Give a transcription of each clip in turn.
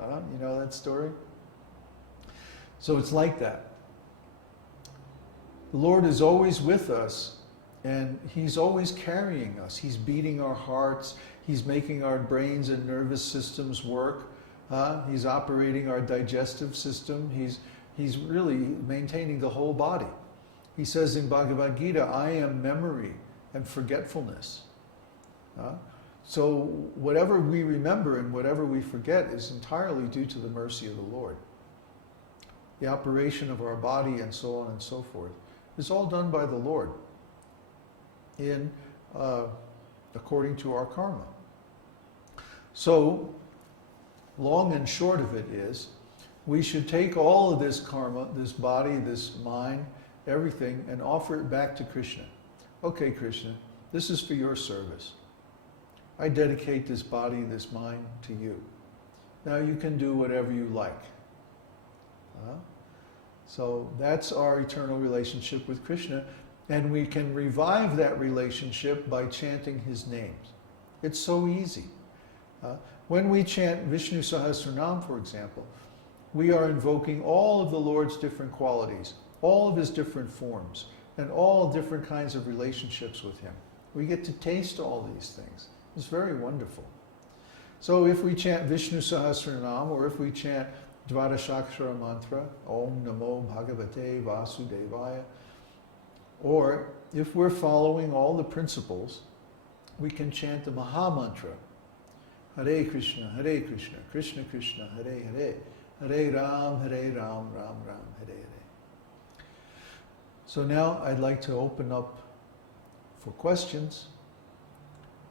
You know that story? So it's like that. The Lord is always with us, and He's always carrying us. He's beating our hearts. He's making our brains and nervous systems work. He's operating our digestive system. He's really maintaining the whole body. He says in Bhagavad Gita, I am memory and forgetfulness. So whatever we remember and whatever we forget is entirely due to the mercy of the Lord. The operation of our body and so on and so forth is all done by the Lord according to our karma. So, long and short of it is, we should take all of this karma, this body, this mind, everything, and offer it back to Krishna. Okay, Krishna, this is for your service. I dedicate this body, this mind to you. Now you can do whatever you like. So that's our eternal relationship with Krishna, and we can revive that relationship by chanting His names. It's so easy. When we chant Viṣṇusahasranāma, for example, we are invoking all of the Lord's different qualities, all of His different forms, and all different kinds of relationships with Him. We get to taste all these things. It's very wonderful. So if we chant Viṣṇusahasranāma, or if we chant Dvadashakshara mantra, Om Namo Bhagavate Vasudevaya, or if we're following all the principles, we can chant the Maha Mantra, Hare Krishna, Krishna Krishna, Hare Hare, Hare Ram, Ram Ram, Hare Hare. So now I'd like to open up for questions.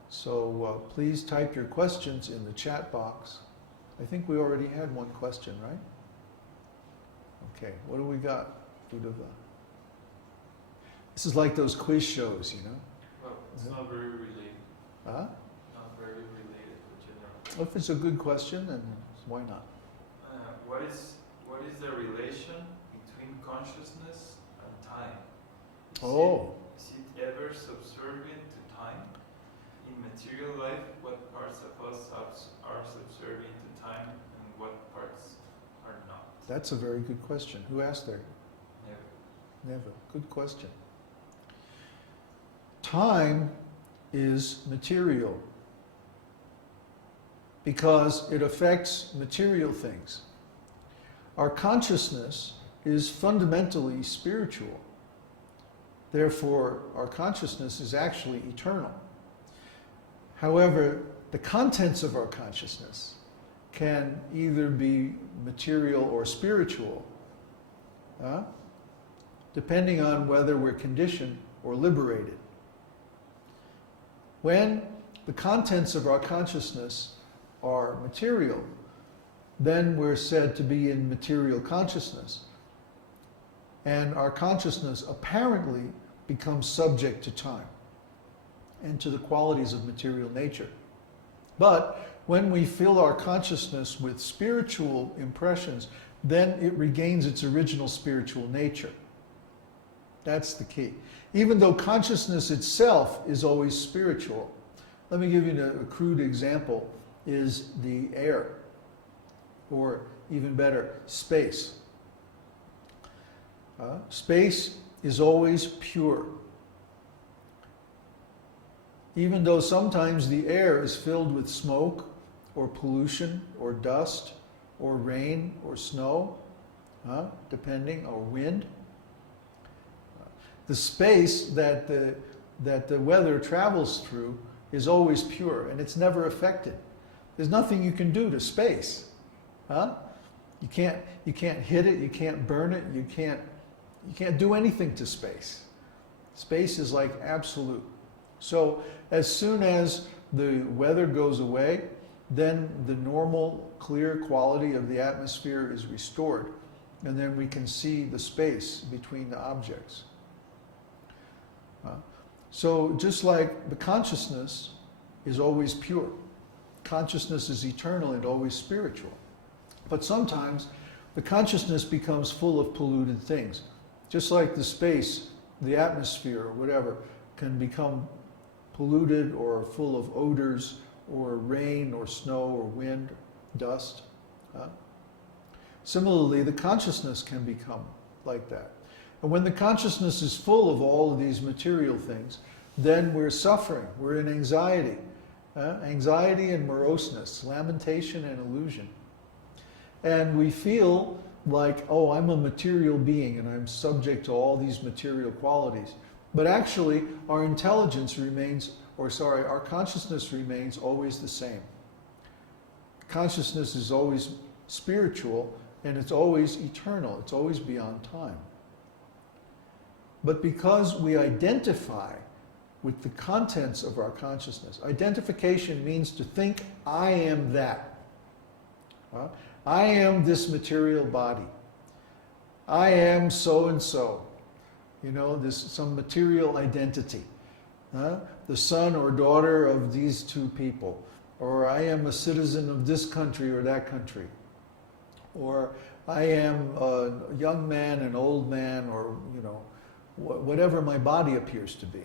So please type your questions in the chat box. I think we already had one question, right? Okay, what do we got? This is like those quiz shows, you know? Well, it's not very related. Huh? Not very related to general. Well, if it's a good question, then why not? What is the relation between consciousness and time? Is it ever subservient to time? In material life, what parts of us are subservient to time and what parts are not? That's a very good question. Who asked that? Never. Good question. Time is material because it affects material things. Our consciousness is fundamentally spiritual. Therefore, our consciousness is actually eternal. However, the contents of our consciousness can either be material or spiritual, depending on whether we're conditioned or liberated. When the contents of our consciousness are material, then we're said to be in material consciousness. And our consciousness apparently becomes subject to time and to the qualities of material nature. But when we fill our consciousness with spiritual impressions, then it regains its original spiritual nature. That's the key. Even though consciousness itself is always spiritual. Let me give you a crude example, is the air, or even better, space. Space is always pure. Even though sometimes the air is filled with smoke, or pollution, or dust, or rain, or snow, depending, or wind. The space that the weather travels through is always pure, and it's never affected. There's nothing you can do to space. You can't hit it, you can't burn it, you can't do anything to space. Space is like absolute. So as soon as the weather goes away, then the normal clear quality of the atmosphere is restored, and then we can see the space between the objects. So just like the consciousness is always pure, consciousness is eternal and always spiritual. But sometimes the consciousness becomes full of polluted things. Just like the space, the atmosphere, or whatever, can become polluted or full of odors, or rain, or snow, or wind, dust. Similarly, the consciousness can become like that. And when the consciousness is full of all of these material things, then we're suffering, we're in anxiety. Anxiety and moroseness, lamentation and illusion. And we feel like, oh, I'm a material being and I'm subject to all these material qualities. But actually, our intelligence remains, our consciousness remains always the same. Consciousness is always spiritual and it's always eternal, it's always beyond time. But because we identify with the contents of our consciousness, identification means to think, I am that. I am this material body. I am so and so. You know, this some material identity. The son or daughter of these two people. Or I am a citizen of this country or that country. Or I am a young man, an old man, or, you know, whatever my body appears to be.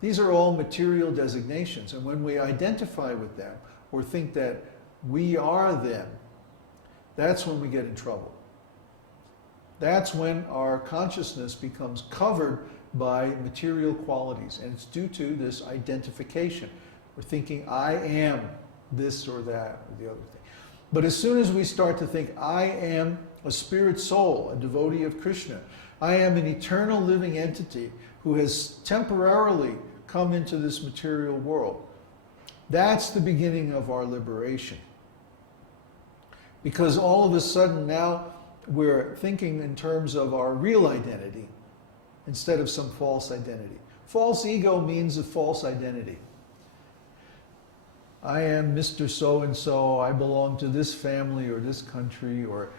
These are all material designations, and when we identify with them or think that we are them, that's when we get in trouble. That's when our consciousness becomes covered by material qualities, and it's due to this identification. We're thinking, I am this or that or the other thing. But as soon as we start to think, I am a spirit soul, a devotee of Krishna, I am an eternal living entity who has temporarily come into this material world, that's the beginning of our liberation. Because all of a sudden now we're thinking in terms of our real identity instead of some false identity. False ego means a false identity. I am Mr. So-and-so, I belong to this family or this country or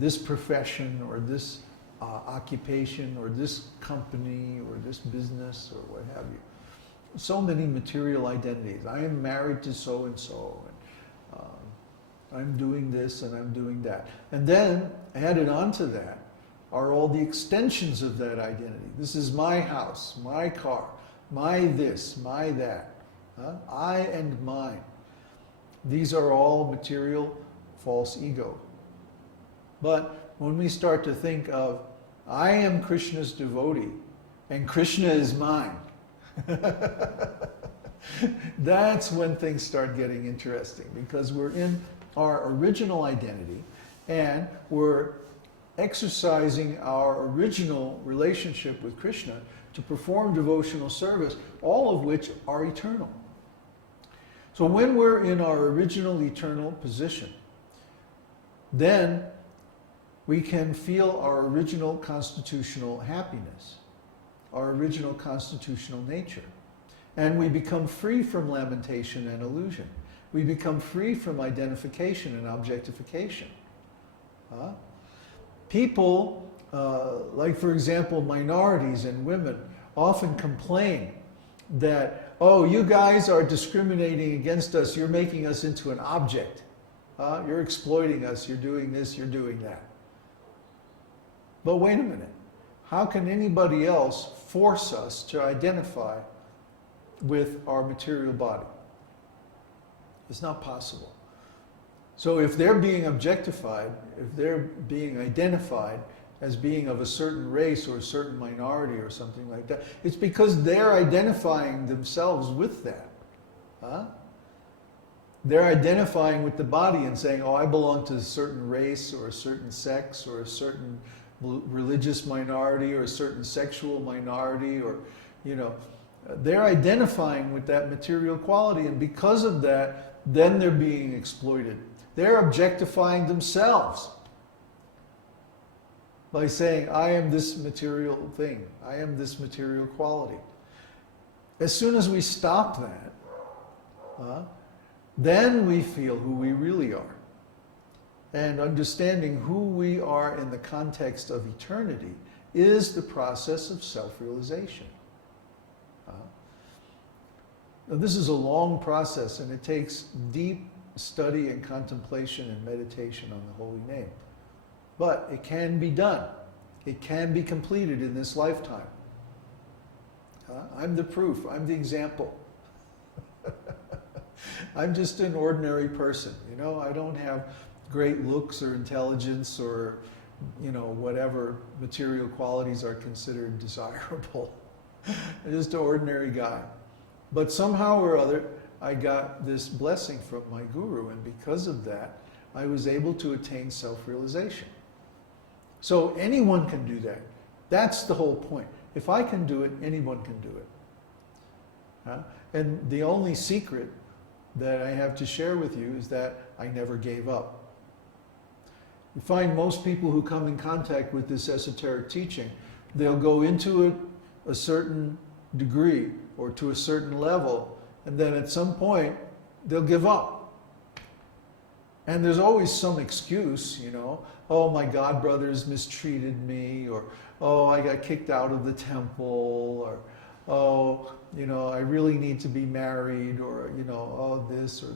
this profession or this occupation or this company or this business or what have you. So many material identities. I am married to so-and-so, and I'm doing this and I'm doing that. And then added onto that are all the extensions of that identity. This is my house, my car, my this, my that. I and mine. These are all material false ego. But when we start to think of, I am Krishna's devotee and Krishna is mine, that's when things start getting interesting, because we're in our original identity and we're exercising our original relationship with Krishna to perform devotional service, all of which are eternal. So when we're in our original eternal position, then we can feel our original constitutional happiness, our original constitutional nature. And we become free from lamentation and illusion. We become free from identification and objectification. People, like for example, minorities and women, often complain that, oh, you guys are discriminating against us, you're making us into an object. You're exploiting us, you're doing this, you're doing that. But wait a minute. How can anybody else force us to identify with our material body? It's not possible. So if they're being objectified, if they're being identified as being of a certain race or a certain minority or something like that, it's because they're identifying themselves with that. They're identifying with the body and saying, oh, I belong to a certain race or a certain sex or a certain religious minority or a certain sexual minority, or, you know, they're identifying with that material quality, and because of that, then they're being exploited. They're objectifying themselves by saying, I am this material thing, I am this material quality. As soon as we stop that, then we feel who we really are. And understanding who we are in the context of eternity is the process of self-realization. Now, this is a long process, and it takes deep study and contemplation and meditation on the holy name. But it can be done. It can be completed in this lifetime. I'm the proof. I'm the example. I'm just an ordinary person. You know, I don't have great looks or intelligence or, whatever material qualities are considered desirable. Just an ordinary guy. But somehow or other, I got this blessing from my guru, and because of that, I was able to attain self-realization. So anyone can do that. That's the whole point. If I can do it, anyone can do it. And the only secret that I have to share with you is that I never gave up. You find most people who come in contact with this esoteric teaching, they'll go into it a certain degree or to a certain level, and then at some point they'll give up. And there's always some excuse, oh, my god brothers mistreated me, or oh, I got kicked out of the temple, or oh, I really need to be married, or oh, this or that.